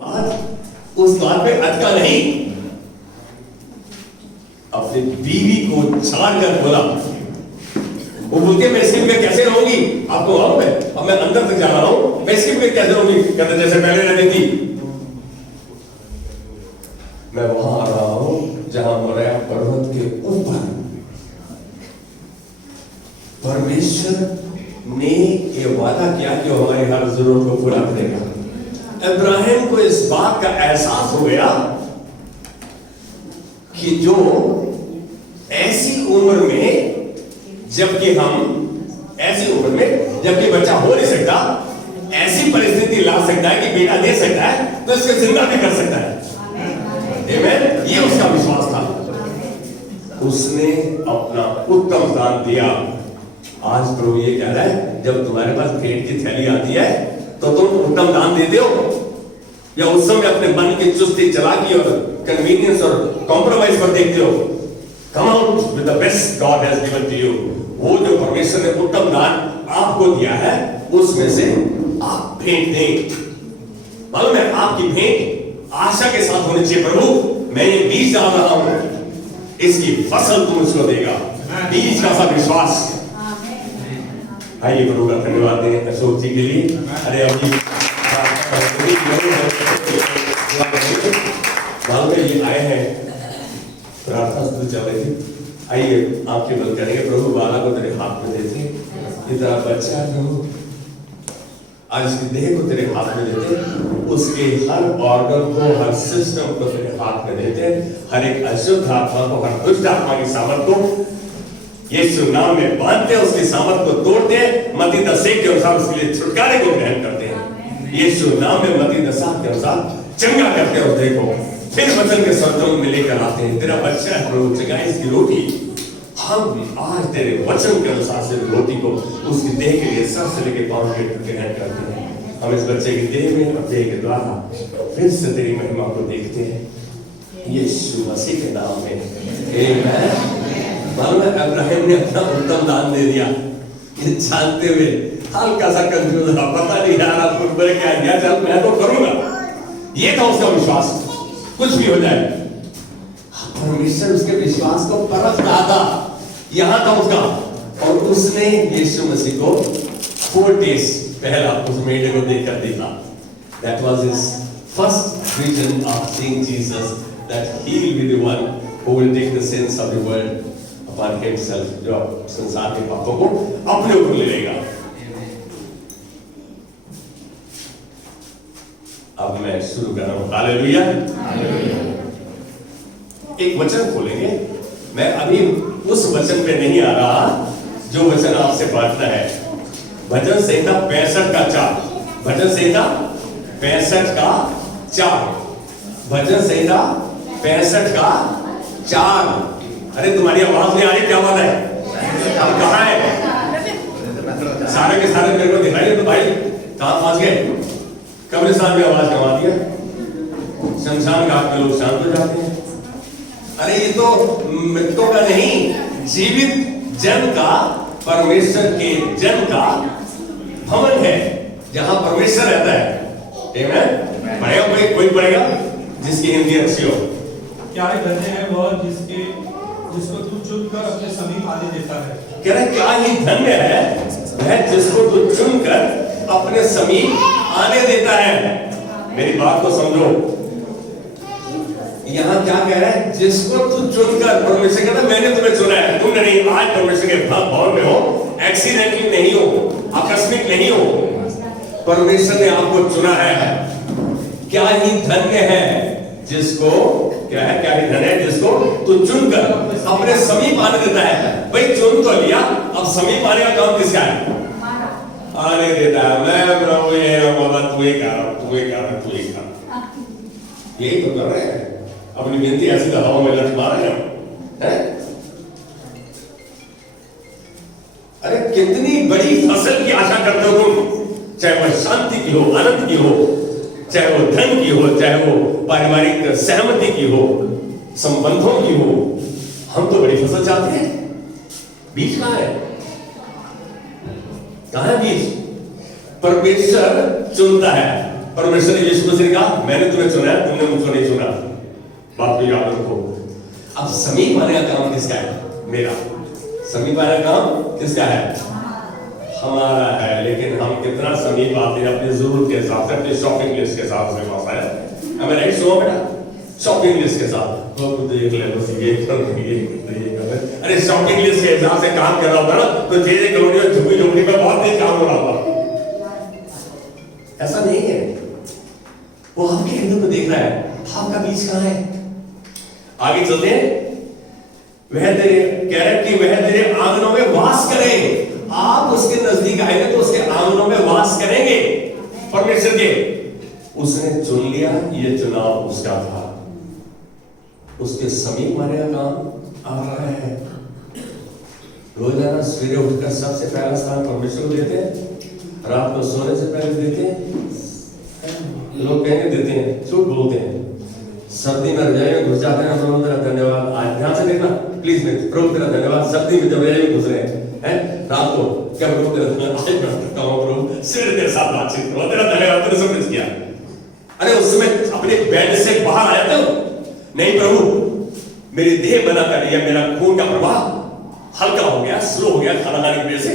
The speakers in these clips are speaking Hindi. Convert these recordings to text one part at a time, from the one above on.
आज उस बात पे अटका नहीं, अपनी बीवी को छाड़कर बोला। वो बोलती है मैं इसके बगैर कैसे रहूंगी, आपको मालूम है अब मैं अंदर तक जा रहा हूं, मैं इसके बगैर कैसे रहूंगी। कहते जैसे पहले रहती थी। मैं वहां आ रहा हूं जहां मोरिया पर्वत के ऊपर परमेश्वर ने ये वादा किया कि वो हमारी हर जरूरत को पूरा करेगा। इब्राहिम को इस बात का एहसास हो गया कि जो ऐसी उम्र में जबकि बच्चा हो नहीं सकता, ऐसी परिस्थिति ला सकता है कि बेटा दे सकता है, तो इसके जिंदा भी कर सकता है। आमीन। ये उसका विश्वास था। उसने अपना उत्तम दान दिया। आज प्रभु ये कह रहा है जब तुम्हारे पास भेंट की थैली आती है तो तुम उत्तम दान देते हो, या उस समय अपने मन की चुस्ती चालाकी और कन्वीनियंस और कॉम्प्रोमाइज पर देखते हो। Come out with the best God has given to you. वो जो परमेश्वर ने उत्तम दान आपको दिया है उसमें से आप भेंट दें। मालूम है आपकी भेंट आशा के साथ होनी चाहिए। प्रभु मैं ये बीज डाल रहा हूं, इसकी फसल तुम इसको देगा। बीज का सा विश्वास। आइए प्रभु का धन्यवाद दें अशोक जी के लिए। अरे अभी ये आए हैं, प्रार्थना शुरू चल रही थी। आइए आपके बल करेंगे। प्रभु बाला को तेरे हाथ में देते, ये तेरा बच्चा है प्रभु, आज इसकी देह को तेरे हाथ में देते, उसके हर ऑर्गन को, हर सिस्टम को तेरे हाथ में देते, हर एक अशुद्ध आत्मा को, हर दुष्ट आत्मा की सामर्थ को यीशु नाम में बांधते, उसकी सामर्थ को तोड़ते, मत्ती 10 के अनुसार उसके लिए छुटकारे को ग्रहण करते हैं। यीशु नाम में मत्ती 10 के अनुसार चंगा करते हैं। देखो फिर वचन के शब्दों में लेकर आते हैं। तेरा बच्चा है प्रभु, चंगाई इसकी रोटी। हम आज तेरे वचन के अनुसार से रोटी को उसकी देह के लिए सर से लेकर पांव तक ग्रहण करते हैं। हम इस बच्चे की देह में और देह के द्वारा फिर से तेरी महिमा को देखते हैं यीशु मसीह के नाम में। आमीन। मालूम है इब्राहिम ने अपना उत्तम दान दे दिया, ये जानते हुए हल्का सा कंफ्यूज था, पता नहीं यार आपको ऊपर क्या दिया, चल मैं तो करूंगा। ये था उसका विश्वास, कुछ भी हो जाए। परमेश्वर उसके विश्वास को परख रहा था, यहां था उसका। और उसने यीशु मसीह को 4 days पहला उस मेढे को देखकर देखा। That was his first vision of seeing Jesus, that he will be the one who will take the sins of the world upon himself, जो संसार के पापों को अपने ऊपर ले लेगा। अब मैं शुरू कर रहा हूं। हालेलुया। एक वचन खोलेंगे। मैं अभी उस वचन पे नहीं आ रहा जो वचन आपसे बांटना है। भजन संहिता 65 का 4। भजन संहिता 65 का 4। भजन संहिता 65 का 4। अरे तुम्हारी आवाज नहीं आ रही, क्या बात है? हम कहाँ है? सारे के सारे मेरे को दिखाई तो भाई कहाँ फंस गए? कब्रिस्तान में आवाज कमा दिया, शमशान घाट में लोग शांत हो जाते हैं। अरे ये तो मृतकों का नहीं, जीवित जन का, परमेश्वर के जन का भवन है जहां परमेश्वर रहता है। आमीन। पढ़ेगा कोई पढ़ेगा जिसकी हिंदी अच्छी हो। क्या धन्य है वह जिसको तू चुनकर अपने समीप आने देता है। कह रहे क्या ही धन्य है वह जिसको तू चुनकर अपने समीप आने देता है। मेरी बात को समझो, यहाँ क्या कह रहा है? जिसको तू चुनकर, परमेश्वर कहता है मैंने तुम्हें चुना है, तुमने नहीं। आज परमेश्वर के भवन में हो, एक्सीडेंटली नहीं हो, आकस्मिक नहीं हो, परमेश्वर ने आपको चुना है। क्या ही धन्य है जिसको, क्या है, क्या ही धन्य है जिसको तू चुनकर अपने समीप आने देता है। भाई चुन तो लिया, अब समीप आने का काम किसका है? आने देता है। मैं प्रभु ये तू ही कर, यही तो कर रहे हैं। अपनी विनती ऐसी हवा में लट मार रहे हैं। अरे कितनी बड़ी फसल की आशा करते हो तुम, चाहे वह शांति की हो, आनंद की हो, चाहे वो धन की हो, चाहे वो पारिवारिक सहमति की हो, संबंधों की हो। हम तो बड़ी फसल चाहते हैं। बीज कहां है? कहां है बीज? परमेश्वर चुनता है। परमेश्वर ने यीशु मसीह ने कहा मैंने तुम्हें चुना है, तुमने मुझको नहीं चुना। बात को याद रखो। अब समीप आने का काम किसका है? मेरा। समीप आने का काम किसका है? हमारा है। लेकिन हम कितना समीप आते हैं अपनी जरूरत के हिसाब से, अपनी शॉपिंग लिस्ट के हिसाब से पास आया हमें राइट सुनो बेटा, शॉपिंग लिस्ट के साथ वो देख ले बस ये कर ये। अरे शॉपिंग लिस्ट के हिसाब से काम कर रहा होता ना तो जे करोड़ियों झुकी झुकी में बहुत तेज काम हो रहा होता। ऐसा नहीं है, वो आपके अंदर को देख रहा है, आपका बीज कहां है। आगे चलते हैं। वह तेरे कह रहे कि वह तेरे आंगनों में वास करे। आप उसके नजदीक आएंगे तो उसके आंगनों में वास करेंगे परमेश्वर के। उसने चुन लिया, ये चुनाव उसका था, उसके समीप आने का काम आ रहा है। रोजाना सवेरे उठकर सबसे पहला स्थान परमेश्वर को देते हैं, रात को सोने से पहले देते हैं। लोग कहेंगे देते हैं, झूठ बोलते हैं। सर्दी में रजाई में घुस जाते हैं, प्रभु तेरा धन्यवाद। आज ध्यान से देखना प्लीज, मैं प्रभु तेरा धन्यवाद। सर्दी में जब रजाई में घुस रहे हैं रात को, क्या प्रभु तेरा धन्यवाद, प्रभु सिर के साथ बातचीत करो, तेरा धन्यवाद, तूने सब कुछ किया। अरे उस समय अपने बेड से बाहर आ जाते हो, नहीं प्रभु मेरी देह बना कर दिया, मेरा खून का प्रवाह हल्का हो गया, स्लो हो गया खाना खाने की वजह से।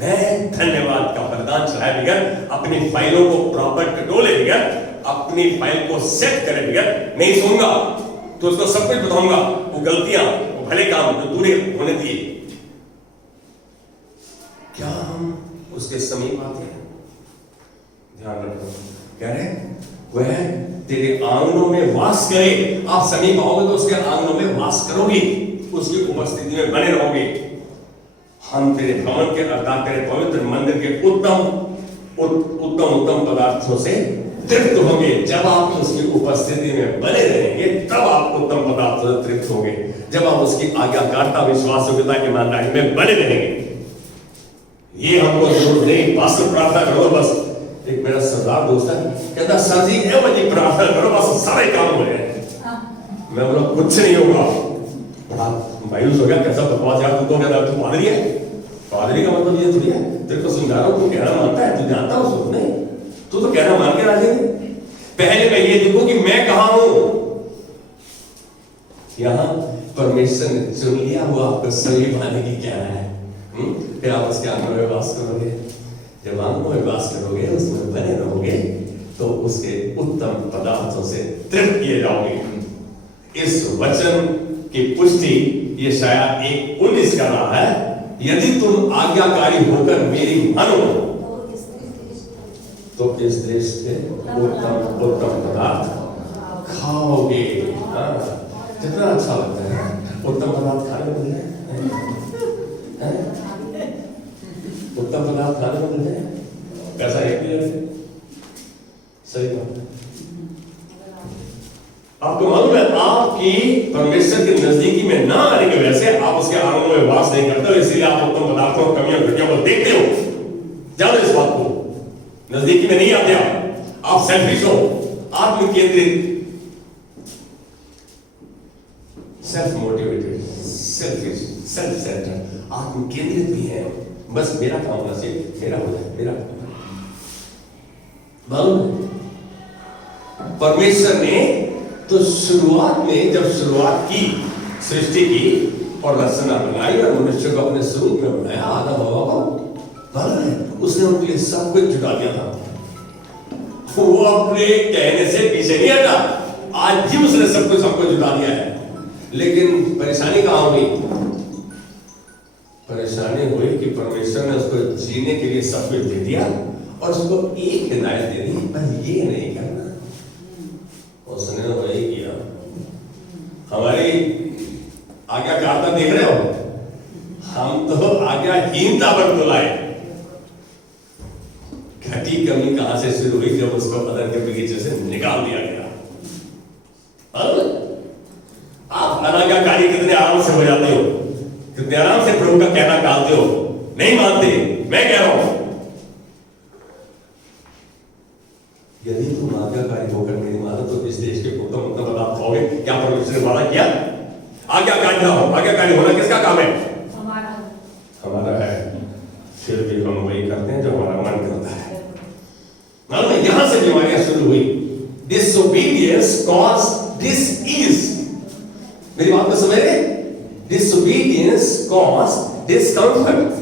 मैं धन्यवाद का वरदान चलाए बगैर, अपनी फाइलों को प्रॉपर टटोले बगैर, अपनी फाइल को सेट करे बगैर नहीं सोऊंगा। तो उसको सब कुछ बताऊंगा, वो गलतियां, वो भले काम जो दूर होने दिए। क्या हम उसके समीप आते हैं? ध्यान रखो, कह रहे वह तेरे आंगनों में वास करे। आप समीप आओगे तो उसके आंगनों में वास करोगे, उसकी उपस्थिति में बने रहोगे। हम तेरे भवन के अर्थात तेरे पवित्र मंदिर के उत्तम पदार्थों से तृप्त होंगे। जब आप उसकी उपस्थिति में बने रहेंगे तब आप उत्तम पदार्थों से तृप्त होंगे। जब आप उसकी आज्ञाकारिता, विश्वास, योग्यता, ईमानदारी में बने रहेंगे। ये हमको जरूर नहीं, वास्तव प्रार्थना करो बस। एक मेरा सरदार दोस्त है, कहता सर जी जी प्रार्थना करो बस सारे काम हो गए। मैं बोला कुछ नहीं होगा। बड़ा मायूस हो गया, कैसा बकवास यार, तू तो कहता तू पादरी है। पादरी का मतलब ये थोड़ी है, तेरे को समझा रहा हूं, तू कहना मानता है, तू जानता हो उसको नहीं, तू तो कहना मान के राजी है। पहले मैं ये देखूं कि मैं कहां हूं। यहां परमेश्वर ने चुन लिया, वो आपको समीप आने की कह रहा है। फिर आप उसके आंगन में वास करोगे। जब आंगनों में वास करोगे, उसमें बने रहोगे तो उसके उत्तम पदार्थों से तृप्त किए जाओगे। इस वचन की पुष्टि यशाया 1:19 कर रहा है, यदि तुम आज्ञाकारी होकर मेरी मानो तो किस देश के उत्तम पदार्थ खाओगे। कितना अच्छा लगता है उत्तम पदार्थ खाने को मिलते हैं, उत्तम पदार्थ खाने को मिलते हैं। पैसा एक भी सही बात है। आपको मालूम है, आपकी परमेश्वर के नजदीकी में ना आने की वजह से आप उसके आंगनों में वास नहीं करते हो, इसीलिए आप उत्तम पदार्थों और कमियों घटियों को देखते हो। जानो इस बात को, नजदीकी में नहीं आते आप सेल्फिश हो, आत्म केंद्रित, self motivated, selfish, self centred, आत्म केंद्रित भी है। बस मेरा काम होना चाहिए, मेरा हो जाए, मेरा। मालूम परमेश्वर ने तो शुरुआत में जब शुरुआत की, सृष्टि की और रचना बनाई और मनुष्य को अपने स्वरूप में बनाया, आदम हवा को, मालूम है उसने उनके लिए सब कुछ जुटा दिया था। वो अपने कहने से पीछे नहीं हटा, आज भी उसने सब कुछ हमको जुटा दिया है। लेकिन परेशानी कहां हुई? परेशानी हुई कि परमेश्वर ने उसको जीने के लिए सब कुछ दे दिया और उसको एक हिदायत दे दी, पर ये नहीं करना। उसने वही किया। हमारी आज्ञाकारिता देख रहे हो, हम तो आज्ञाहीनता पर तो लाए। घटी कमी कहां से शुरू हुई? जब उसको अदन के बगीचे से निकाल दिया गया। आप अनाज्ञाकारी कितने आराम से हो जाते हो, कितने आराम से प्रभु का कहना टालते हो, नहीं मानते। मैं कह रहा हूं, यदि तुम आज्ञाकारी होकर मेरी मानो तो इस देश के उत्तम पदार्थ खाओगे। क्या परमेश्वर ने वादा किया? आज्ञाकारी हो। आज्ञाकारी होना किसका काम है? हमारा है। फिर भी हम वही करते हैं जो हमारा मन करता है। मालूम है, यहां से बीमारियां शुरू disobedience cause dis-ease. मेरी बात को समझ रहे? Disobedience cause discomfort.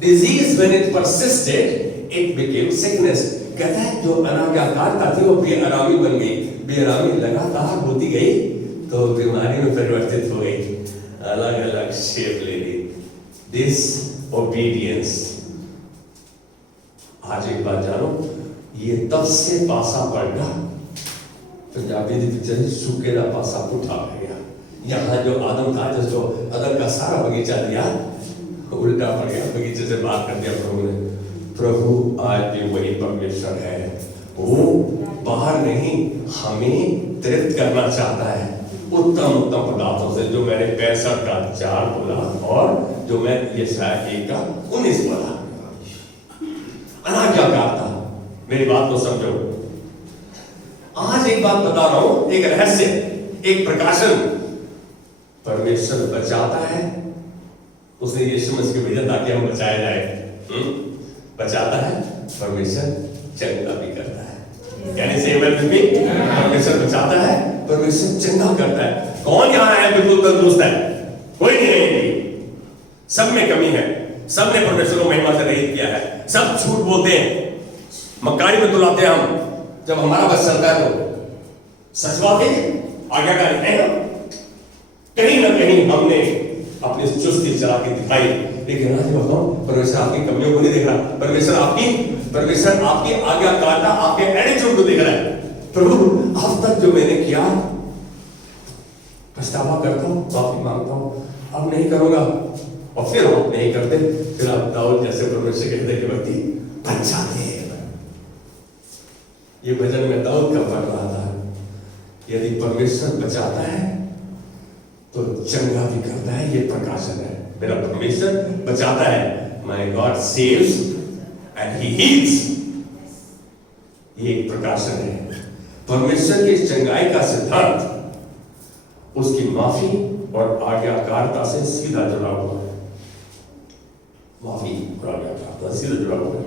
Disease when it persisted, it became sickness. कहता है जो अनाज्ञाकारिता थी वो बेआरामी बन गई, बेआरामी लगातार होती गई तो बीमारी में परिवर्तित हो गई, अलग अलग शेप ले ली। Disobedience. आज एक बात जानो, ये तब से पासा पड़ गया, पंजाबी दी पिक्चर सूखे दा पासा पुठा हो गया। यहाँ जो आदम था जिसको अदम का सारा बगीचा दिया उल्टा पड़ गया, बगीचे से बात कर दिया प्रभु ने। प्रभु आज भी वही परमेश्वर है, वो बाहर नहीं हमें तृप्त करना चाहता है उत्तम उत्तम पदार्थों से, जो मैंने 65 का 4 बोला और जो मैं यशायाह 1 का 19 बोला। अनाज्ञाकारिता, मेरी बात को समझो। आज एक बात बता रहा हूं, एक रहस्य, एक प्रकाशन। परमेश्वर बचाता है, उसने यीशु मसीह को भेजा ताकि हम बचाए जाए। बचाता है, परमेश्वर चंगा भी करता है। यानी से परमेश्वर बचाता है, परमेश्वर चंगा करता है। कौन यहाँ है बिल्कुल तंदुरुस्त है? कोई नहीं। सब में कमी है, सब ने परमेश्वर को महिमा से रहित किया है, सब झूठ बोलते हैं, मक्कारी में तुलाते हैं हम। जब हमारा बस चलता है तो सच बात है, आज्ञाकारी है हम। कहीं ना कहीं हमने अपनी चुस्ती चला के दिखाई, लेकिन आज बताओ परमेश्वर आपकी कमियों को नहीं देख रहा, परमेश्वर आपकी आज्ञाकारिता, आपके एटीट्यूड को देख रहा है। प्रभु अब तक जो मैंने किया पछतावा करता हूं, माफी मांगता हूं, अब नहीं करूंगा। और फिर आप नहीं करते, फिर आप दाऊद जैसे परमेश्वर कहते कि व्यक्ति बच जाते हैं। ये भजन में दाऊद का पढ़ रहा था, यदि परमेश्वर बचाता है तो चंगा भी करता है। ये प्रकाशन है, मेरा परमेश्वर बचाता है। My God saves and He heals. ये एक प्रकाशन है। परमेश्वर की चंगाई का सिद्धांत उसकी माफी और आज्ञाकारिता से सीधा जुड़ा हुआ है। माफी और आज्ञाकारिता सीधा जुड़ा हुआ है।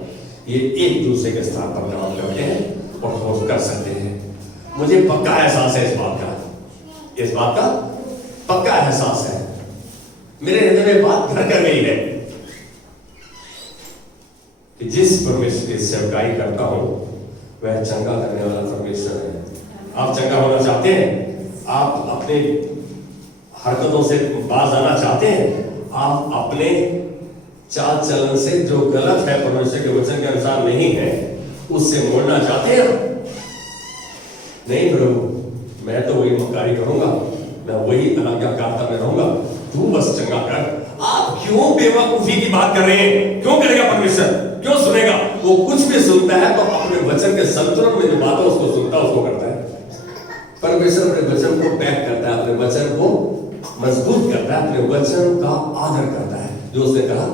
ये एक दूसरे के स्थान पर काम करते हैं और हम कर सकते हैं। मुझे पक्का एहसास है इस बात का पक्का एहसास है। मेरे हृदय में बात घर कर गई है कि जिस परमेश्वर की सेवकाई करता हूं वह चंगा करने वाला परमेश्वर है। आप चंगा होना चाहते हैं? आप अपने हरकतों से बाज आना चाहते हैं? आप अपने चाल चलन से जो गलत है, परमेश्वर के वचन के अनुसार नहीं है, उससे मोड़ना चाहते हैं? नहीं प्रभु, मैं तो वही मक्कारी करूंगा, मैं वही अनाज्ञाकारिता में रहूंगा, तू बस चंगा कर। आप क्यों बेवकूफी की बात कर रहे हैं? क्यों करेगा परमेश्वर? क्यों सुनेगा? वो कुछ भी सुनता है तो अपने वचन के संतुलन में जो बात है उसको सुनता है, उसको करता है। परमेश्वर अपने वचन को पैक करता है, अपने वचन को मजबूत करता है, अपने वचन का आदर करता है। जो उसने कहा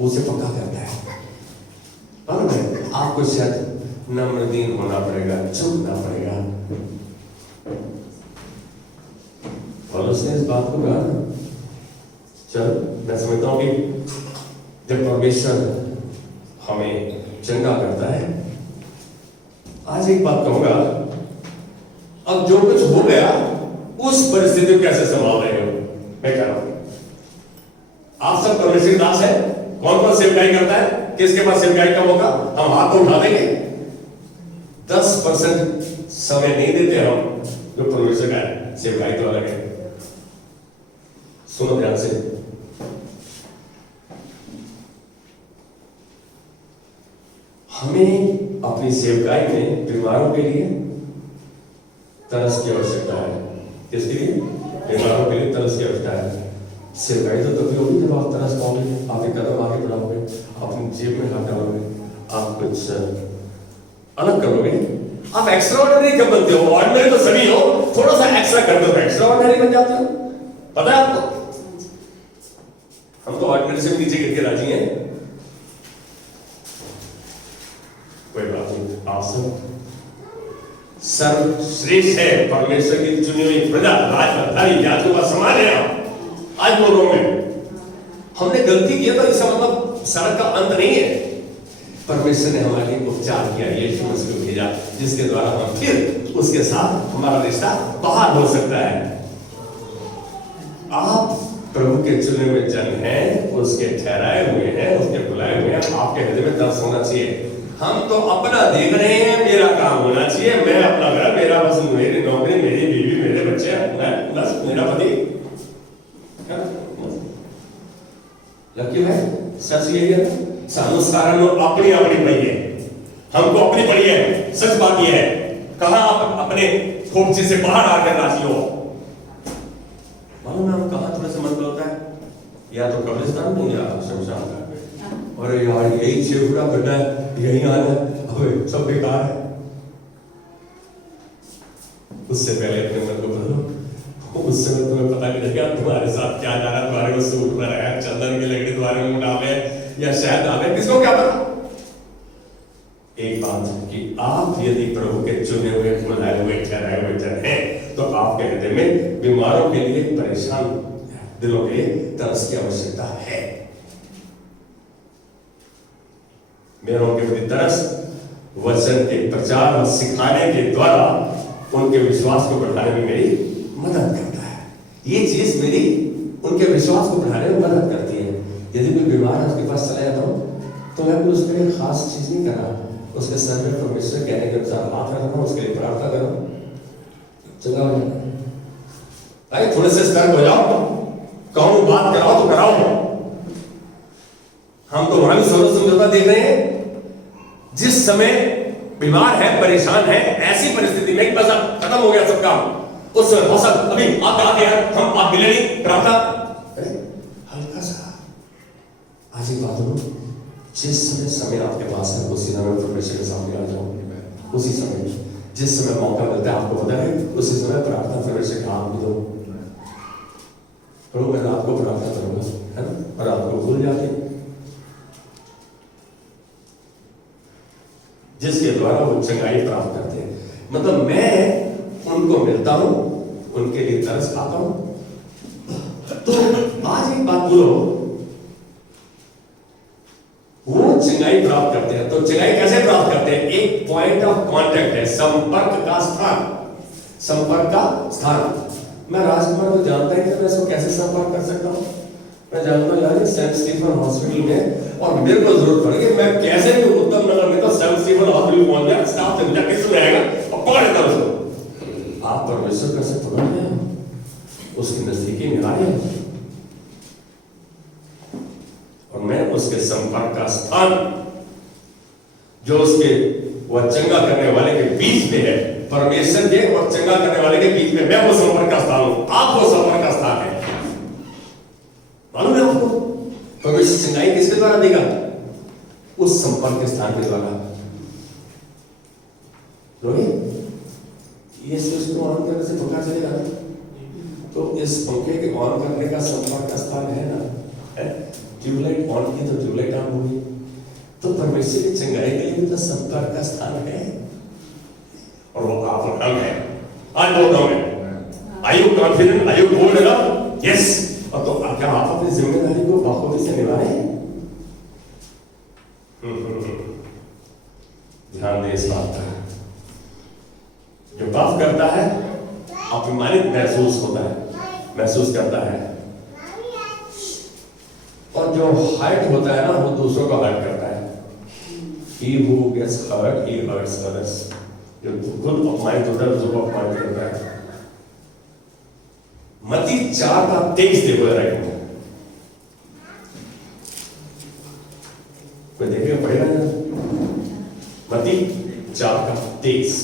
उसे पक्का करता है। और आपको शायद नम्रदीन होना पड़ेगा, झुकना पड़ेगा। पौलुस ने इस बात को कहा। चल, मैं समझता हूं कि जब परमेश्वर हमें चंगा करता है, आज एक बात कहूंगा, अब जो कुछ हो गया उस परिस्थिति को कैसे संभाल रहे हो? मैं कह रहा हूं आप सब परमेश्वर दास है। कौन कौन सेवकाई करता है? किसके पास सेवकाई का मौका? हम हाथ तो उठा देंगे। 10% समय नहीं देते हम जो परमेश्वर का है। सेवकाई तो अलग है। सुनो ध्यान से, हमें अपनी सेवकाई में बीमारों के लिए तरस की आवश्यकता है। किसके लिए? बीमारों के लिए तरस की आवश्यकता है। सेवकाई तो तभी होगी जब आप तरस पाओगे, आप एक कदम आगे बढ़ाओगे, अपनी जेब में हाथ डालोगे, आप कुछ अलग करोगे। आप एक्स्ट्राऑर्डिनरी कब बनते हो? ऑर्डिनरी तो सभी हो, थोड़ा सा एक्स्ट्रा कर दो तो एक्स्ट्राऑर्डिनरी बन जाते हो। पता है आपको? हम तो ऑर्डिनरी से भी नीचे गिर के राजी हैं। कोई बात नहीं, आप सब सर्वश्रेष्ठ है, परमेश्वर की चुनी हुई प्रजा, राजधानी जातियों का समाज है। आज बोल रहा हूं मैं, हमने गलती किया तो इसका मतलब सड़क का अंत नहीं है। परमेश्वर ने हमारे लिए उपचार किया, यीशु मसीह को भेजा, जिसके द्वारा हम फिर उसके साथ हमारा रिश्ता बहाल हो सकता है। आप प्रभु के चुने हुए जन हैं, उसके ठहराए हुए हैं, उसके बुलाए हुए हैं। आपके हृदय में दर्द होना चाहिए। हम तो अपना देख रहे हैं, मेरा काम होना चाहिए, मैं अपना घर, मेरा बस, मेरी नौकरी, मेरी बीवी, मेरे बच्चे, बस मेरा पति। लकी भाई सच यही है, सानू सारा लोग अपनी अपनी पड़ी है, हमको अपनी पड़ी है। सच बात यह है, कहां आप अपने खोपचे से बाहर आकर राजी हो? मालूम है हम कहां थोड़ा सा मतलब होता है, या तो कब्रिस्तान में या शमशान में। अरे यार यही छेड़ा करना है, यही आना है, अबे सब बेकार है। उससे पहले अपने मन को बदलो। उस समय तुम्हें पता नहीं लगेगा तुम्हारे साथ क्या जा रहा है, तुम्हारे को सूट में रहा है, चंदन की लकड़ी तुम्हारे मुंह डाले या शायद डाले, किसको क्या पता। एक बात कि आप यदि प्रभु के चुने हुए, बुलाए हुए, ठहराए हुए जन हैं, तो आपके हृदय में बीमारों के लिए, परेशान दिलों के लिए तरस की आवश्यकता है। मेरों के प्रति तरस वचन के प्रचार और सिखाने के द्वारा उनके विश्वास को बढ़ाने में मेरी मदद करता है। ये चीज मेरी उनके विश्वास को बढ़ाने में मदद करती है। यदि कोई बीमार है उसके पास चला जाता हूँ तो मैं कुछ उसके लिए खास चीज नहीं कर रहा, उसके सर में परमेश्वर कहने के अनुसार हाथ रख रहा हूँ, उसके लिए प्रार्थना कर रहा हूँ, चला हो भाई, थोड़े से सतर्क हो जाओ, कहूँ बात कराओ तो कराओ। हम तो वहां भी सर्व समझौता देख रहे हैं। जिस समय बीमार है, परेशान है, ऐसी परिस्थिति में बस अब खत्म हो गया सब काम, उस समय हो सब अभी आप आते हैं, हम आप मिले नहीं, प्रार्थना हल्का सा आज ही बात हो। जिस समय आपके पास है उसी समय परमेश्वर के सामने आ जाओ। उसी समय जिस समय मौका मिलता है, आपको पता है, उसी समय प्रार्थना परमेश्वर के हाथ में दो। प्रभु मैं रात को प्रार्थना करूंगा, है ना, और आपको भूल जाते, जिसके द्वारा वो चंगाई प्राप्त करते हैं। मतलब मैं उनको मिलता हूं, उनके लिए तरस खाता हूं। तो आज एक बात बोलो, वो चंगाई प्राप्त करते हैं। तो चंगाई कैसे प्राप्त करते हैं? एक पॉइंट ऑफ कांटेक्ट है, संपर्क का स्थान, संपर्क का स्थान। मैं राजकुमार को जानता ही नहीं, मैं इसको कैसे संपर्क कर सकता हूं? मैं जानता हूं यार सेंट स्टीफन हॉस्पिटल में, और मेरे को जरूरत पड़ेगी, मैं कैसे भी उत्तम नगर में तो सेंट स्टीफन हॉस्पिटल पहुंच गया, स्टाफ से जाके सुन रहेगा और पकड़ लेता उसको। आप परमेश्वर कैसे पकड़ रहे हैं? उसकी नजदीकी में आए और मैं उसके संपर्क का स्थान, जो उसके वह चंगा करने वाले के बीच में है, परमेश्वर के और चंगा करने वाले के बीच में, मैं वो संपर्क का स्थान हूं। आप वो संपर्क का स्थान है। मालूम है आपको परमेश्वर चंगाई किसके द्वारा देगा? उस संपर्क के स्थान के द्वारा। ये स्विच को ऑन करने से पता चलेगा, तो इस पंखे के ऑन करने का संपर्क का स्थान है ना, ट्यूबलाइट ऑन की तो ट्यूबलाइट ऑन होगी। तो परमेश्वर की चंगाई के लिए तो संपर्क का स्थान है, और वो आप और हम है। आज बोलता हूं मैं, are you confident, are you bold enough? Yes. और तो क्या आप अपनी जिम्मेदारी को बखूबी से निभा रहे हैं? ध्यान दे इस बात पर। जो पाप करता है अपमानित महसूस होता है, महसूस करता है, और जो हर्ट होता है ना, वो दूसरों का हर्ट करता है। He who gets hurt, he hurts others. जो खुद अपमानित होता है, दूसरों को अपमानित करता है। मत्ती 4:23 देखो जरा, कोई देखेगा पढ़ेगा ना? मत्ती 4:23,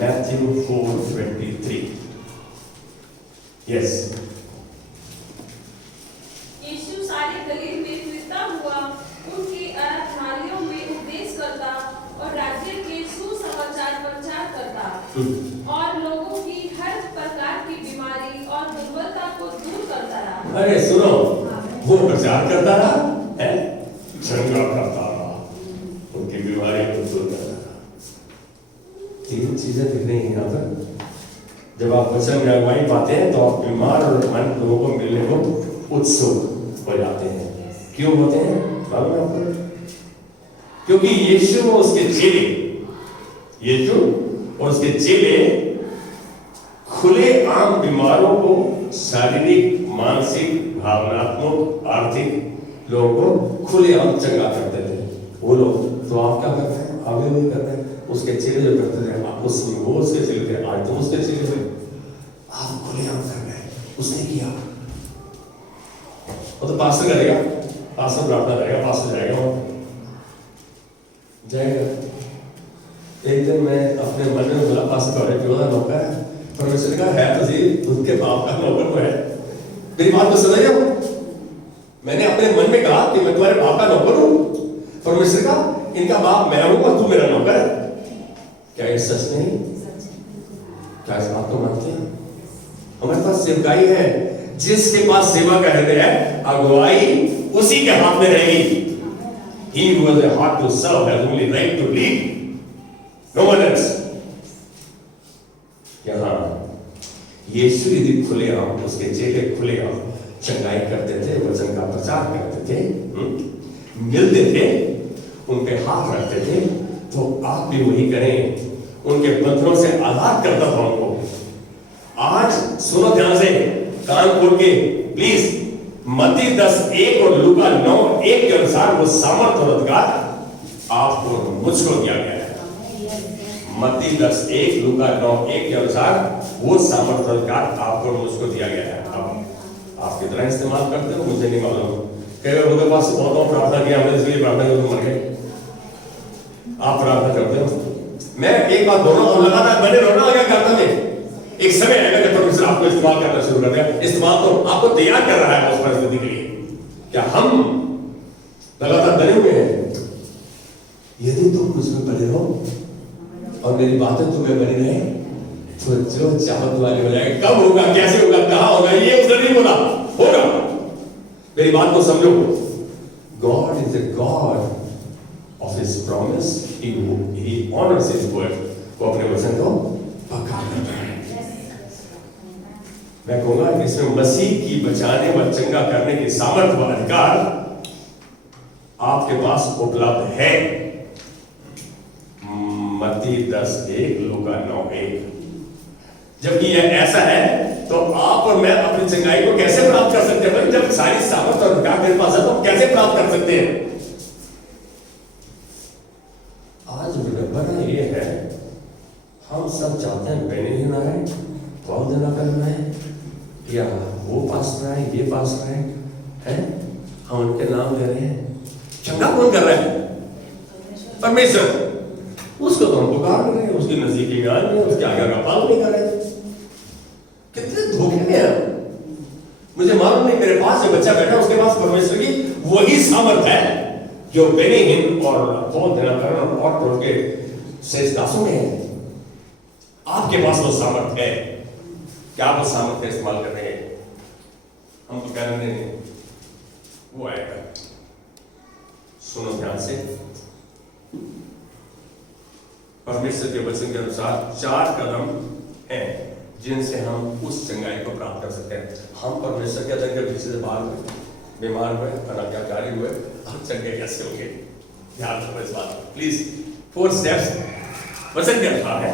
Matthew 4:23। यस। यीशु सारे गलील में फिरता हुआ उनकी आराधनालयों में उपदेश करता और राज्य के सुसमाचार प्रचार करता और लोगों की हर प्रकार की बीमारी और दुर्बलता को दूर करता रहा। अरे सुनो, वो प्रचार करता रहा है, चंगा करता रहा, उनकी बीमारी को दूर करता रहा। तीन चीजें दिख रही हैं यहाँ पर। जब आप वचन में अगुवाई पाते हैं तो आप बीमार और मन लोगों को मिलने को उत्सुक हो जाते हैं। क्यों होते हैं? मालूम है आपको? क्योंकि यीशु और उसके चेले, यीशु और उसके चेले खुले आम बीमारों को शारीरिक, मानसिक, भावनात्मक, आर्थिक लोगों को खुले आम चंगा करते थे। वो लोग तो आप क्या करते हैं? आप भी नहीं कर रहे हैं। उसके चेले जो करते थे, आप वो उसके चेले थे, आज तुम उसके चेले थे। आप खुले आम कर रहे हैं, उसने किया। वो तो पास्टर करेगा, पास्टर प्रार्थना करेगा, पास्टर जाएगा, एक दिन मैं अपने मन में बोला, पास्टर कहे क्यों ना नौकर है? परमेश्वर का है तो सही, उनके बाप का नौकर तो है। मेरी बात तो समझ रहे हो? मैंने अपने मन में कहा कि मैं तुम्हारे बाप का नौकर हूं। परमेश्वर का, इनका बाप मैं हूं और तू मेरा नौकर है। क्या ये सच नहीं? क्या इस बात को मानते हैं? हमारे पास सेवकाई है, जिसके पास सेवा का हृदय है, अगुवाई उसी के हाथ में रहेगी। He who has a heart to serve has only right to lead, no one else. यहाँ यीशु यदि खुले आम, उसके चेले खुले आम चंगाई करते थे, वचन का प्रचार करते थे, मिलते थे, उनके हाथ रखते थे, तो आप भी वही करें। उनके बंधनों से आजाद करता था उनको। आज सुनो ध्यान से, कान खोल के प्लीज। मत्ती 10:1 और लूका 9:1 के अनुसार वो सामर्थ और अधिकार आपको मुझको दिया गया है। मत्ती 10:1 लूका 9:1 के अनुसार वो सामर्थ और अधिकार आपको मुझको दिया गया है। अब आप कितना इस्तेमाल करते हो मुझे नहीं मालूम। कई बार उनके पास बहुत प्रार्थना किया, हमने इसलिए प्रार्थना की तो मर गए। आप प्रार्थना करते हो। मैं एक बात बोल रहा हूं, लगातार मैंने रोना आ गया करता है। एक समय आएगा कि परमेश्वर आपको इस्तेमाल करना शुरू कर देगा। इस्तेमाल तो आपको तैयार कर रहा है उस परिस्थिति के लिए। क्या हम लगातार बने हुए हैं? यदि तुम मुझ में बने हो और मेरी बातें तुम्हें बनी रहे, तो जो चाहत वाले हो जाएगा। कब होगा, कैसे होगा, कहां होगा, ये उसने नहीं बोला, होगा। मेरी बात को समझो। God is a God of His promise. He honors His word. वो अपने वचन को पक्का करता है। मैं कहूंगा इसमें मसीह की बचाने व चंगा करने की सामर्थ्य व अधिकार आपके पास उपलब्ध है। मत्ती 10:1 लूका 9:1। जबकि यह ऐसा है तो आप और मैं अपनी चंगाई को कैसे प्राप्त कर सकते हैं? जब सारी सामर्थ्य और अधिकार मेरे पास है तो कैसे प्राप्त कर सकते हैं? आज विडंबना ये है, हम सब चाहते हैं बेनिफिट होना है, बहुत देना करना है, या वो पास रहा है, ये पास रहा है, हम उनके नाम ले रहे हैं। चंगा कौन कर रहा है? परमेश्वर। उसको तो हम पुकार रहे हैं, उसकी नजदीकी में आ रहे हैं, उसके आगे का पालन नहीं कर रहे। कितने धोखे में है। मुझे मालूम नहीं, मेरे पास जो बच्चा बैठा उसके पास परमेश्वर की वही सामर्थ्य है जो बेनीहीन और बहुत देना करण और के शेष दासों में है। आपके पास वो सामर्थ्य है। क्या आप उस सामर्थ्य का इस्तेमाल कर रहे हैं? हम तो कह रहे हैं वो आएगा। सुनो ध्यान से। परमेश्वर के वचन के अनुसार 4 कदम हैं जिनसे हम उस चंगाई को प्राप्त कर सकते हैं। हम परमेश्वर के अंदर के पीछे से बाहर हुए, बीमार हुए, अनाज्ञाकारी हुए, हम चंगे कैसे होंगे? ध्यान रखो इस बात प्लीज। 4 स्टेप्स वचन के अनुसार है।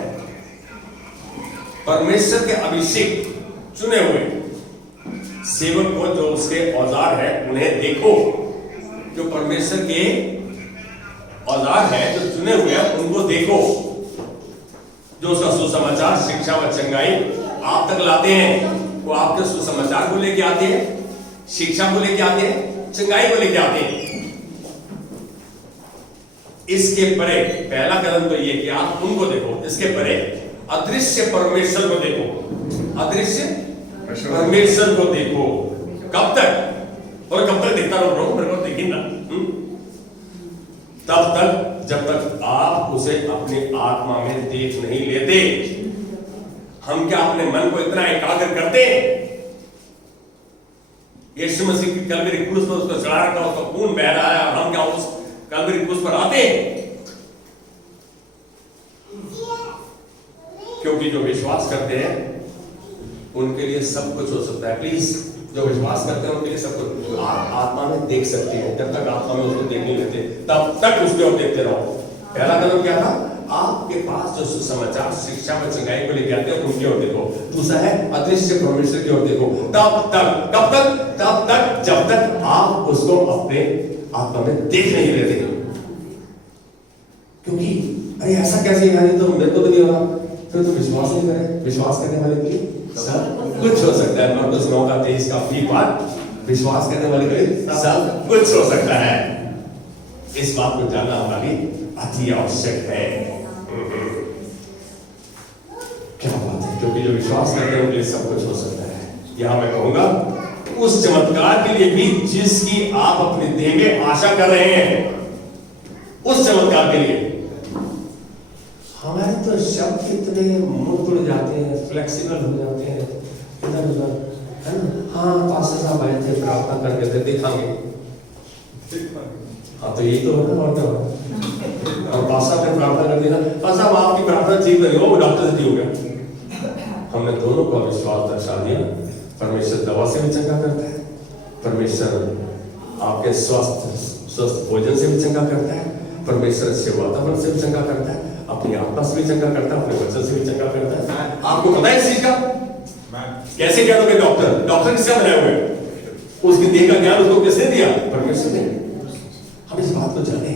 परमेश्वर के अभिषेक चुने हुए सेवक को, जो उसके औजार है, उन्हें देखो। जो परमेश्वर के औजार है, जो चुने हुए हैं, उनको देखो, जो उसका सुसमाचार, शिक्षा व चंगाई आप तक लाते हैं। वो आपके सुसमाचार को लेके आते हैं, शिक्षा को लेके आते हैं, चंगाई को लेके आते हैं। इसके परे पहला कदम तो ये कि आप उनको देखो। इसके परे अदृश्य परमेश्वर को देखो। अदृश्य परमेश्वर को देखो। कब तक? और कब तक देखता रहो? मेरे को देखिए ना। तब तक जब तक आप उसे अपनी आत्मा में देख नहीं लेते। हम क्या अपने मन को इतना एकाग्र करते हैं? यीशु मसीह की कलवरी क्रूस पर उसको चढ़ा रखा, उसका खून बह रहा है, और हम क्या उस कलवरी क्रूस पर आते हैं? क्योंकि जो विश्वास करते हैं उनके लिए सब कुछ हो सकता है। प्लीज जो विश्वास करते हैं उनके लिए सब कुछ। आप आत्मा में देख सकते हैं, जब तक आत्मा में उसको देख नहीं लेते तब तक उसके और देखते रहो। पहला कदम क्या था? आपके पास जो सुसमाचार शिक्षा व चंगाई को लेके आते हैं उनकी ओर देखो। दूसरा है अदृश्य परमेश्वर की ओर देखो। तब तक, कब तक? तब तक जब तक आप उसको अपने आत्मा में देख नहीं लेते। क्योंकि अरे ऐसा कैसे यानी, तो मेरे को तो नहीं होगा, फिर तो विश्वास नहीं करें। विश्वास करने वाले के लिए सब कुछ हो सकता है। मरकुस 9:23 का भी बात, विश्वास करने वाले के लिए सब कुछ हो सकता है। इस बात को जानना हमारी अति आवश्यक है। क्या बात है, क्योंकि जो विश्वास करते हैं उनके लिए सब कुछ हो सकता है। यहां मैं कहूंगा उस चमत्कार के लिए भी जिसकी आप अपने देह में आशा कर रहे हैं, उस चमत्कार के लिए हमारे तो शब्द इतने मुक्त हो जाते हैं, फ्लेक्सिबल हो जाते हैं इधर उधर, है ना। हाँ पास्टर साहब आए थे, प्रार्थना करके थे, देखांगे। हाँ तो यही तो होगा और क्या होगा। और पास्टर ने प्रार्थना कर दिया, पास्टर साहब आपकी प्रार्थना ठीक नहीं हो, वो डॉक्टर से ठीक हो गया। हमने दोनों का विश्वास दर्शा दिया। परमेश्वर दवा से भी चंगा करता है, परमेश्वर आपके स्वस्थ भोजन से भी चंगा करता है, परमेश्वर अच्छे वातावरण से भी चंगा करता है, अपनी आत्मा से भी चंगा करता है, अपने वचन से भी चंगा करता है। आपको पता है इस चीज का? कैसे क्या दोगे? डॉक्टर किससे बनाए हुए? उसकी देह का ज्ञान उसको किसने दिया? परमेश्वर ने। हम इस बात को जाने,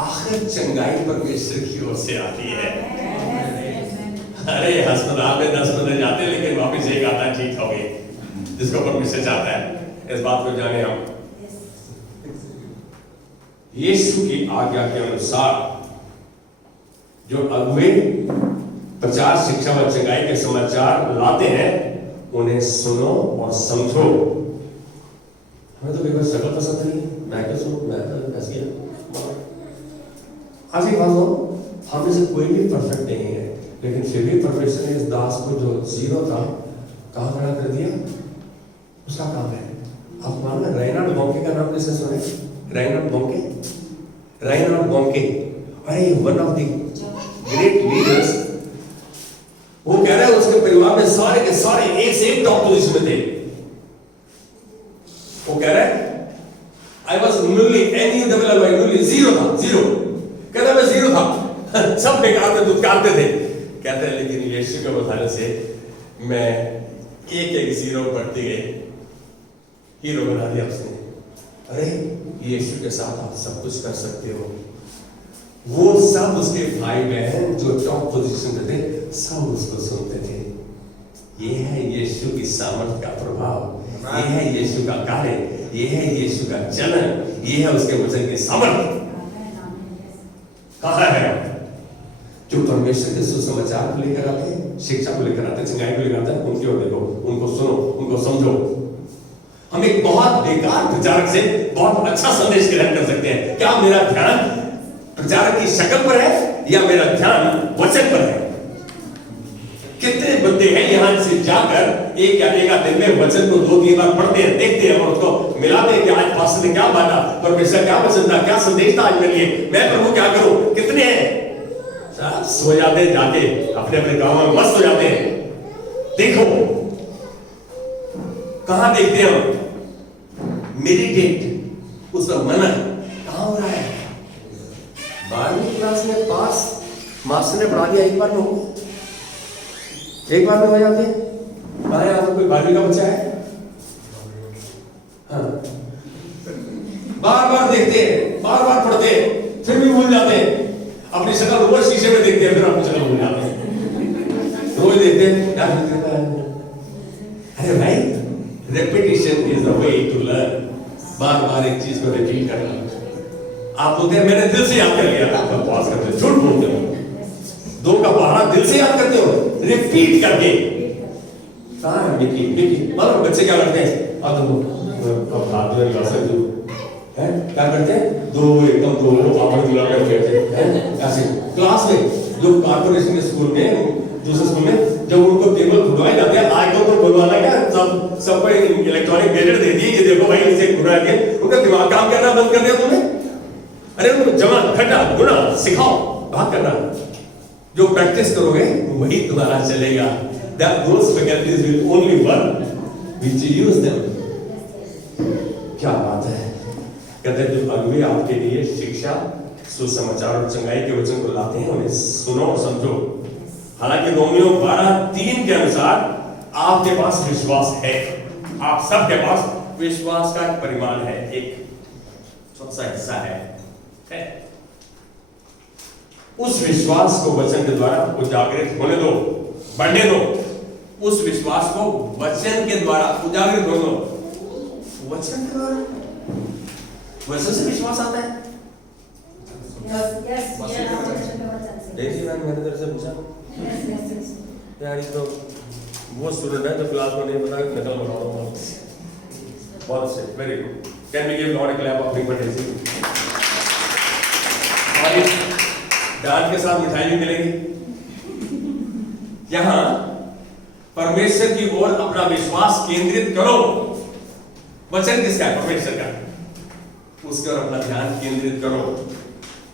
आखिर चंगाई परमेश्वर की ओर से आती है। अरे अस्पताल में 10 बंदे जाते लेकिन वापिस एक आता है, ठीक हो गई, जिसको परमेश्वर चाहता है। इस बात को जाने हम। यीशु की आज्ञा के अनुसार जो अगुवे प्रचार शिक्षा व चंगाई के समाचार लाते हैं उन्हें सुनो और समझो। हमें तो कई बार शक्ल पसंद नहीं, मैं क्या सुनूं, मैं तो ऐसी आज ही बात हो, हम में से कोई भी परफेक्ट नहीं है, लेकिन फिर भी परमेश्वर ने इस दास को जो जीरो था कहाँ खड़ा कर दिया, उसका काम है। आप मालूम राइनार्ड बॉन्के का नाम किसने सुना है? राइनार्ड बॉन्के, अरे one of the great leaders. वो कह रहा है उसके परिवार में सारे के सारे एक से एक टॉप पोजीशन में थे। वो कह रहा है आई वाज नुली NULLY जीरो था, जीरो। कहता मैं जीरो था, सब बेकार में दुत्कारते थे। कहते हैं लेकिन यीशु के बताने से मैं एक एक जीरो बढ़ती गई, हीरो बना दिया उसने। अरे यीशु के साथ आप सब कुछ कर सकते हो। वो सब उसके भाई बहन जो टॉप पोजीशन पे थे सब उसको सुनते थे। ये है यीशु की सामर्थ का प्रभाव, ये है यीशु का कार्य, ये है यीशु का चलन, ये है उसके वचन की सामर्थ। कहाँ है जो परमेश्वर के सुसमाचार को लेकर आते हैं, शिक्षा को लेकर आते हैं, चंगाई को लेकर आते हैं, उनकी ओर देखो, उनको सुनो, उनको समझो। हम एक बहुत बेकार प्रचारक से बहुत अच्छा संदेश ग्रहण कर सकते हैं। क्या मेरा ध्यान प्रचारक की शक्ल पर है या मेरा ध्यान वचन पर है? कितने बंदे हैं यहां से जाकर एक या एक दिन में वचन को 2-3 बार पढ़ते हैं, देखते हैं और उसको मिलाते हैं कि आज पास्टर ने क्या बांटा, परमेश्वर क्या वचन था, क्या संदेश था आज मेरे लिए, मैं प्रभु क्या करूं। कितने हैं सो जाते हैं, जाके अपने अपने काम में मस्त हो जाते हैं। देखो कहां देखते हैं हम? मेडिटेट, उसका मनन कहां हो रहा है? 12वीं क्लास में पास मास्टर ने पढ़ा दिया, एक बार में हो जाते हैं। हमारे यहाँ तो कोई 12वीं का बच्चा है? हाँ। बार बार देखते हैं, बार बार पढ़ते हैं, फिर भी भूल जाते हैं। अपनी शक्ल रोज शीशे में देखते हैं, फिर अपनी शक्ल भूल जाते हैं। रोज देखते हैं, क्या दिखता है? अरे भाई, repetition is the way to learn. बार बार एक चीज को रिपीट करना। आप बोलते हैं मैंने दिल से याद कर लिया, आपका पास करते हो, झूठ बोलते हो। 2 का पहाड़ा दिल से याद करते हो, रिपीट करके। कहाँ है मिकी? मालूम बच्चे क्या करते हैं? अब हाथ में ला सकते हो, हैं? क्या करते हैं? 2 एकदम 2 आपस में लगा करते हैं, ऐसे क्लास में। जो कॉर्पोरेशन के स्कूल में, दूसरे स्कूल में जब उनको टेबल घुटवाए जाते हैं, आज तो घुटवाना क्या, सबको इलेक्ट्रॉनिक गैजेट दे दिए, ये देखो भाई नीचे घुटवा के, उनका दिमाग काम करना बंद कर दिया तुमने। अरे उनको जमा घटा गुणा सिखाओ, भाग करना। जो प्रैक्टिस करोगे वही तुम्हारा चलेगा। That those faculties will only work Did you use them? क्या बात है। कहते हैं जब अगुवे आपके लिए शिक्षा, सुसमाचार और चंगाई के वचन को लाते हैं, उन्हें सुनो और समझो। हालांकि रोमियो 12:3 के अनुसार आपके पास विश्वास है, आप सबके पास विश्वास का एक परिमाण है, एक छोटा सा हिस्सा है। उस विश्वास को वचन के द्वारा उजागर होने दो, बढ़ने दो। उस विश्वास को वचन के द्वारा उजागर होने दो। वचन के द्वारा, वचन से विश्वास आता है। मैंने तेरे से पूछा यार, ये तो वो स्टूडेंट है जो क्लास में नहीं पता नकल बना रहा हूँ। बहुत अच्छे, very good. Can we give Lord a clap of Daisy. और इस डांस के साथ मिठाई भी मिलेगी। यहां परमेश्वर की ओर अपना विश्वास केंद्रित करो। वचन किसका है? परमेश्वर का। उसके ओर अपना ध्यान केंद्रित करो।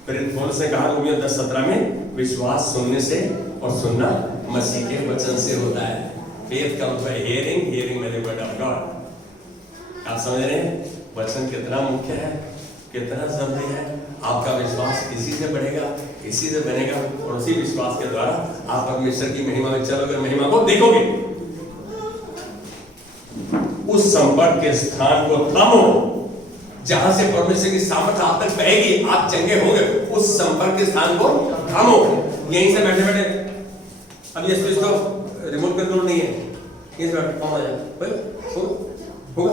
प्रेरित पौलुस ने कहा रोमियो 10:17 में, विश्वास सुनने से और सुनना मसीह के वचन से होता है। Faith comes by hearing, hearing by the word of God. आप समझ रहे हैं वचन कितना मुख्य है, कितना जरूरी है। आपका विश्वास इसी से बढ़ेगा, इसी से बनेगा, और उसी विश्वास के द्वारा आप परमेश्वर की महिमा में चलोगे, महिमा को देखोगे। उस संपर्क के स्थान को थामो जहां से परमेश्वर की सामर्थ आप तक बहेगी, आप चंगे होंगे। उस संपर्क के स्थान को थामो। यहीं से बैठे बैठे, अब ये स्विच तो रिमोट कंट्रोल नहीं है, यहीं से बैठे कौन आ जाए होगा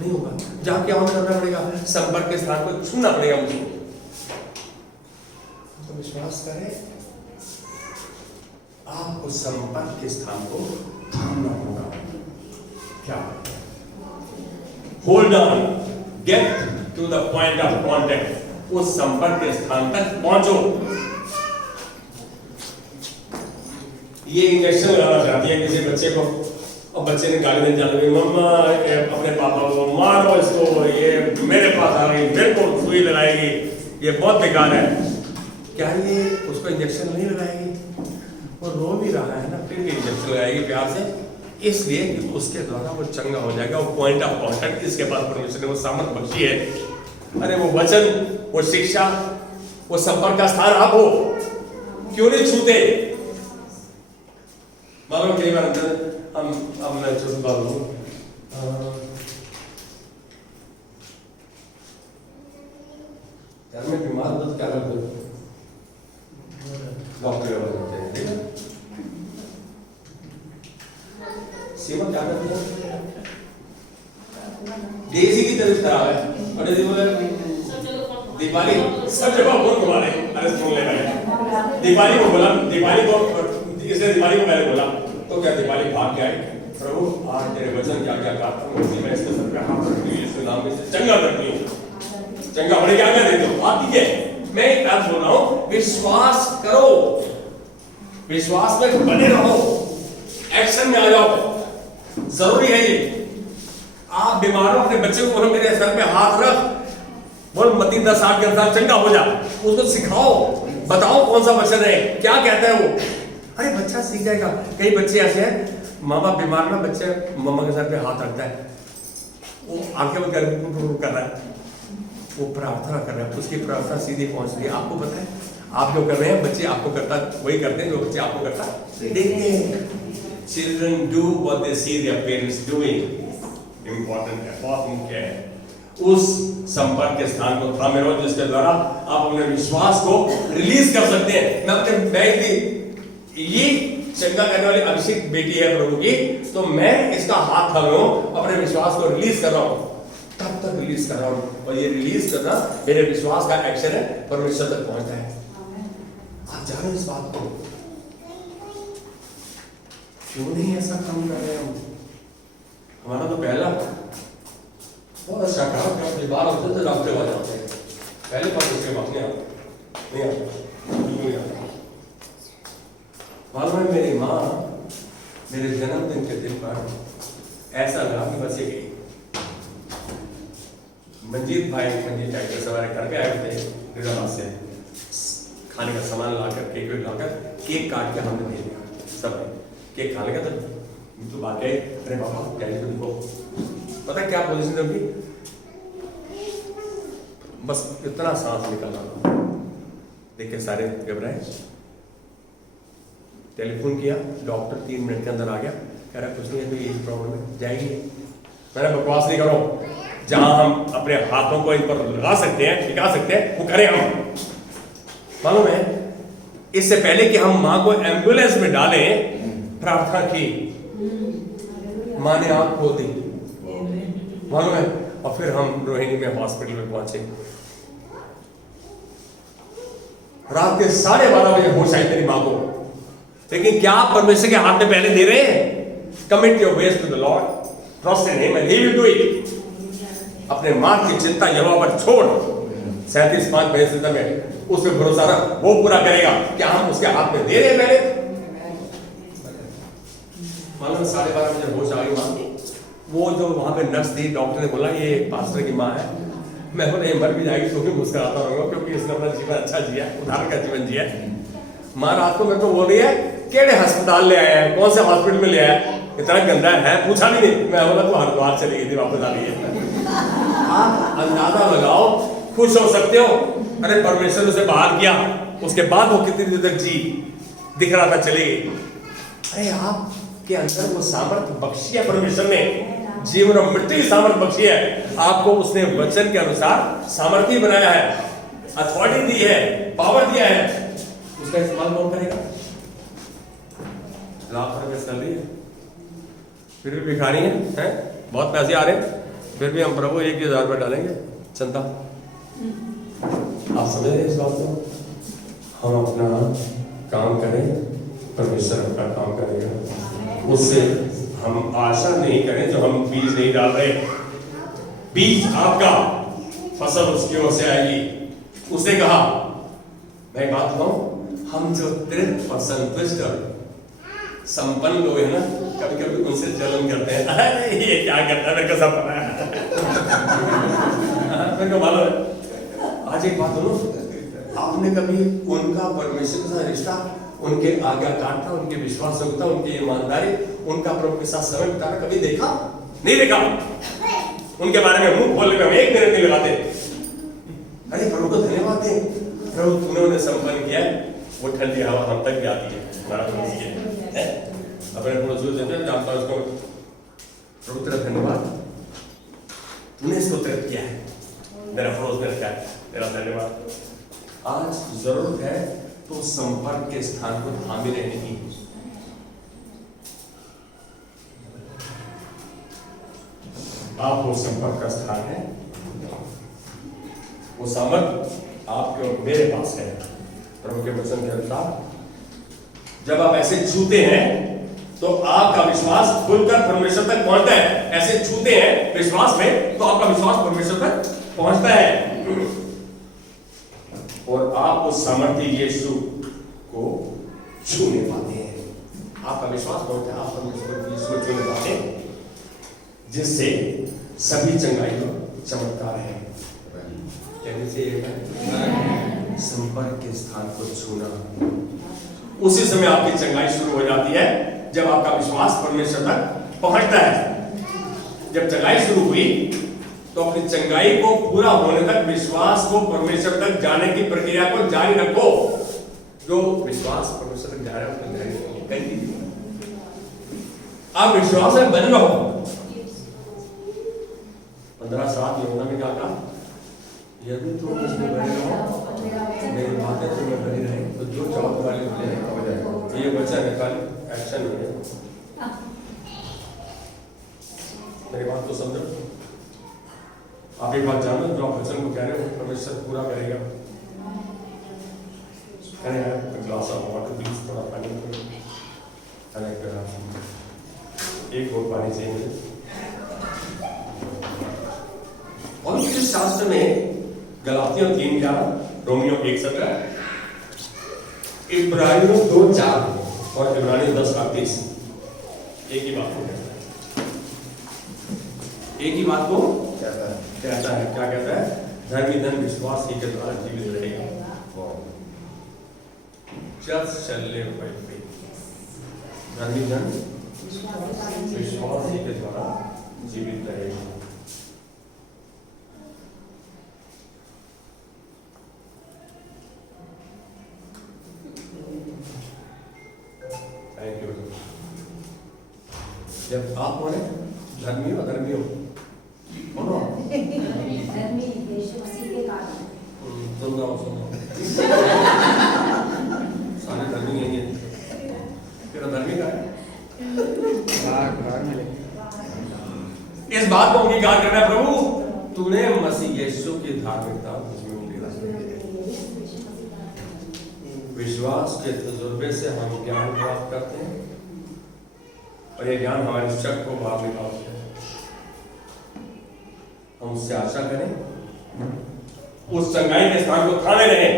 नहीं होगा। जहां क्या करना पड़ेगा? संपर्क के स्थान को छूना पड़ेगा मुझे। तो विश्वास करें, आपको संपर्क के स्थान को थामना होगा। क्या? Hold on, get to the point of contact. उस संपर्क के स्थान तक पहुंचो। ये इंजेक्शन लगाना चाहती है किसी बच्चे को, और बच्चे ने गाली देने जाते हैं, मम्मा अपने पापा को मारो इसको, ये मेरे पास आ गई, मेरे को सुई लगाएगी, ये बहुत बेकार है। क्या ये उसको इंजेक्शन नहीं लगाएगी? वो रो भी रहा है ना, फिर भी इंजेक्शन लगाएगी प्यार से, इसलिए कि उसके द्वारा वो चंगा हो जाएगा। वो पॉइंट ऑफ कॉन्टेक्ट इसके पास परमेश्वर ने वो सामर्थ बख्शी है। अरे वो वचन, वो शिक्षा, वो संपर्क का स्थान आप हो, क्यों नहीं छूते? मालूम कई बार हम, अब मैं छोटी बात बोलूं, यार मैं बीमार हूं तो क्या करते हो? डॉक्टर के पास जाते हैं, ठीक है? सीमा क्या करती है? डेजी की तबीयत खराब है, और डेजी बोले दीपाली सब जगह फोन घुमा रहे, अरे सुन ले भाई। दीपाली को बोला, दीपाली को, इसने दीपाली को पहले बोला, तो क्या दीपाली भाग के आई, प्रभु आज तेरे वचन क्या क्या कहा, मैं इसके सर पे हाथ रखती हूँ, इसके नाम से चंगा करती हूँ, चंगा होने क्या क्या देती हूँ। आप ठीक है, मैं एक बात बोल रहा हूँ, विश्वास करो, विश्वास में बने रहो, एक्शन में आ जाओ, जरूरी है ये। आप बीमार हो, अपने बच्चे को बोलो मेरे सर पे हाथ रख, बोल मत्ती 10:8 के अनुसार चंगा हो जा, उसको सिखाओ, बताओ कौन सा वचन है, क्या कहता है वो। अरे बच्चा सीख जाएगा। कई बच्चे ऐसे हैं, माँ बाप बीमार ना, बच्चे मम्मा के सर पे हाथ रखता है, वो आंखें बंद कर रहा है, वो प्रार्थना कर रहा है, उसकी प्रार्थना सीधी पहुंच रही है। आपको पता है आप जो कर रहे हैं, बच्चे आपको करता वही करते हैं जो बच्चे आपको करता देखते हैं। Children do what they see their parents doing. Important है, बहुत मुख्य है। उस संपर्क के स्थान को थामे रहो जिसके द्वारा आप अपने विश्वास को रिलीज कर सकते हैं। मैं अपने बैग की ये चंगा करने वाली अभिषेक बेटी है प्रभु की, तो मैं इसका हाथ थामे हूं, अपने विश्वास को रिलीज कर रहा हूं, तब तक रिलीज कर रहा हूं, और ये रिलीज करना मेरे विश्वास का एक्शन है, परमेश्वर तक पहुंचता है। आप जानो इस बात को, क्यों नहीं ऐसा काम कर रहे हम? हमारा तो पहला बहुत अच्छा काम है, अपनी बार होते थे डॉक्टर हो जाते हैं, पहले बार उसके बाद नहीं आता। मालूम है मेरी माँ मेरे जन्मदिन के दिन पर ऐसा लगा कि बस ये गई। मंजीत भाई ट्रैक्टर सवार घर पे आए थे फरीदाबाद से, खाने का सामान लाकर, केक लाकर, केक काट के हमने भेज दिया। सब केक खाने का, तो तो बात है, अरे बाबा डैडी को देखो, पता है क्या पोजीशन है उनकी? बस इतना सांस निकाला, देखिए सारे घबराए। टेलीफोन किया, डॉक्टर 3 मिनट के अंदर आ गया, कह रहा कुछ नहीं है, तो यही प्रॉब्लम है, जाएगी। मैंने बकवास नहीं करो, जहां हम अपने हाथों को इन पर लगा सकते हैं, टिका सकते हैं, वो करें हम। मालूम है, इससे पहले कि हम माँ को एम्बुलेंस में डालें, प्रार्थना की, माँ ने आंख खोल दी, मालूम है, और फिर हम रोहिणी में हॉस्पिटल में पहुंचे। रात के 12:30 बजे होश आई मेरी माँ को। लेकिन क्या आप परमेश्वर के हाथ में पहले दे रहे हैं? Commit your ways to the Lord, trust in him and he will do it. अपने माँ की चिंता यहोवा पर छोड़, 37:5 में उस पर भरोसा रख, वो पूरा करेगा। क्या हम उसके हाथ में दे रहे हैं पहले? मालूम 12:30 बजे होश आ गई माँ की। वो जो वहां पे नर्स थी, डॉक्टर ने बोला ये पास्टर की माँ है। मैं बोला ये मर भी जाएगी तो भी मुस्कुराता रहूंगा, क्योंकि इसने अपना जीवन अच्छा जिया, उधार का जीवन जिया। माँ रात को मेरे को बोल रही है, केड़े अस्पताल ले आया है, कौन से हॉस्पिटल में ले आया, इतना गंदा है, पूछा भी नहीं। मैं बोला तो हरिद्वार चली गई थी, वापस आ गई है। आप अंदाजा लगाओ, खुश हो सकते हो, अरे परमेश्वर ने उसे बाहर किया, उसके बाद वो कितनी देर तक जी, दिख रहा था चली गई। अरे आपके अंदर वो सामर्थ्य बख्शी है परमेश्वर ने, जीवन और मृत्यु की सामर्थ्य बख्शी है। आपको उसने वचन के अनुसार सामर्थ्य बनाया है, अथॉरिटी दी है, पावर दिया है, उसका इस्तेमाल कौन करेगा? लापरवाही चल रही है, फिर भी भिखारी हैं, बहुत पैसे आ रहे हैं, फिर भी हम प्रभु 1,000 रुपये डालेंगे चंदा। आप समझ रहे हैं इस बात को? हम अपना काम करें, परमेश्वर अपना काम करेगा। उससे हम आशा नहीं करें जो हम बीज नहीं डाल रहे, बीज आपका, फसल उसकी ओर से आएगी। उसने कहा, मैं बात कहूं, हम जो तृप्त और संतुष्ट और संपन्न लोग हैं ना, कभी कभी उनसे जलन करते हैं, अरे ये क्या करता है, मेरे को सब पता है। मेरे को मालूम है। आज एक बात बोलो, आपने कभी उनका परमेश्वर के साथ रिश्ता, उनके आज्ञाकारिता, उनके विश्वासयोग्यता, उनकी ईमानदारी, उनका प्रभु के साथ समय बिताना कभी देखा? नहीं देखा। उनके बारे में मुंह खोलने में हम 1 मिनट नहीं लगाते। अरे प्रभु को धन्यवाद दें, प्रभु तूने उन्हें संपन्न किया है, वो ठंडी हवा हम तक भी आती है, हमारा अपने पड़ोसी देते हैं, जानता हूं इसको, प्रभु तेरा धन्यवाद, तूने इसको तृप्त किया है, मेरा पड़ोस में रखा है, तेरा धन्यवाद। आज जरूरत है तो संपर्क के स्थान को थामे रहने की। आप वो संपर्क का स्थान है, वो सामर्थ आपके और मेरे पास है। प्रभु के वचन के अनुसार जब आप ऐसे छूते हैं तो आपका विश्वास खुलकर परमेश्वर तक पहुंचता है। ऐसे छूते हैं विश्वास में तो आपका विश्वास परमेश्वर तक पहुंचता है, और आप उस सामर्थ्य यीशु को छू नहीं पाते हैं। आपका विश्वास पहुंचता है, आप परमेश्वर यीशु को छू नहीं पाते, जिससे सभी चंगाई और चमत्कार है। कहने से संपर्क के स्थान को छूना, उसी समय आपकी चंगाई शुरू हो जाती है जब आपका विश्वास परमेश्वर तक पहुंचता है। जब चंगाई शुरू हुई तो अपनी चंगाई को पूरा होने तक विश्वास को परमेश्वर तक जाने की प्रक्रिया को जारी रखो। जो विश्वास परमेश्वर तक जा रहा है उसको जारी, आप विश्वास में बने रहो। 15 साल यूहन्ना में क्या कहा, यदि तुम इसमें बने रहो, मेरी बातें तुम्हें बनी रहे, तो जो चाहो तुम्हारे लिए हो जाएगा। ये वचन है, खाली एक्शन नहीं है। मेरी बात को समझो। आप एक बात जानो, जो आप वचन को कह रहे हो परमेश्वर पूरा करेगा। ग्लास ऑफ वाटर प्लीज, थोड़ा पानी कनेक्ट करा, एक घोट पानी चाहिए मुझे। और इस शास्त्र में गलातियों 3:11, रोमियो 1:17, इब्रानियों 2:4 और इब्रानियों 10:38 एक ही बात को कहता है, एक ही बात को कहता है। क्या कहता है? धर्मी धन विश्वास ही के द्वारा जीवित रहेगा। Just shall live by faith. धर्मी धन विश्वास ही के द्वारा जीवित रहेगा। Thank you. जब आप बोले धर्मी हो अधर्मी हो बोलो धर्मी यीशु मसीह के कारण सुन रहा हूँ सारे धर्मी नहीं है। तेरा धर्मी का है इस बात को अंगीकार करना है प्रभु तूने मसीह यीशु की धार्मिकता मुझमें विश्वास के तजुर्बे से हम ज्ञान प्राप्त करते हैं और ये ज्ञान हमारे शक को बाहर निकालते हैं। हम उससे आशा करें उस चंगाई के स्थान को थामे रहें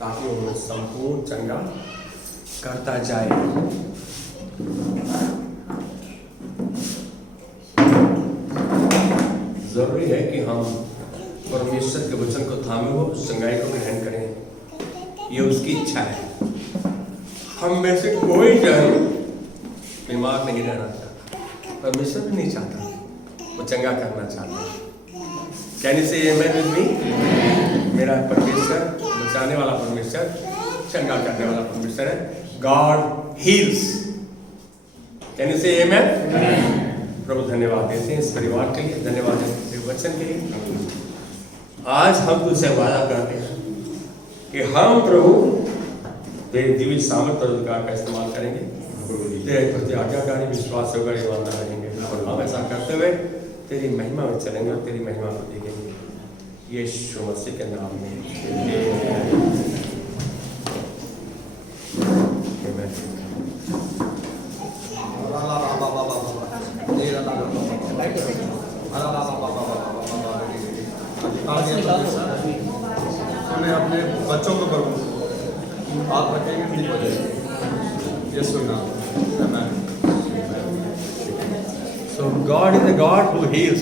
ताकि वो संपूर्ण चंगा करता जाए। जरूरी है कि हम परमेश्वर के वचन को थामे हो उस चंगाई को ग्रहण करें, ये उसकी इच्छा है। हम में से कोई जन बीमार नहीं रहना चाहता, परमेश्वर भी नहीं चाहता, वो चंगा करना चाहता है। कैन यू से आमेन विद मी? मेरा परमेश्वर बचाने वाला परमेश्वर, चंगा करने वाला परमेश्वर है। God heels. कैन यू से आमेन? प्रभु धन्यवाद देते हैं इस परिवार के लिए, धन्यवाद देते हैं वचन के लिए। आज हम तुझसे वादा करते हैं कि हम प्रभु तेरे दिव्य सामर्थ्य और अधिकार का इस्तेमाल करेंगे, तेरे प्रति आज्ञाकारी विश्वास होकर ईमानदार रहेंगे और हम ऐसा करते हुए तेरी महिमा में चलेंगे और तेरी महिमा को देखेंगे। यीशु मसीह के नाम में मैं अपने बच्चों को करूँ आप रखेंगे ठीक हो जाएगा। यीशु नाम। So God is a God who heals.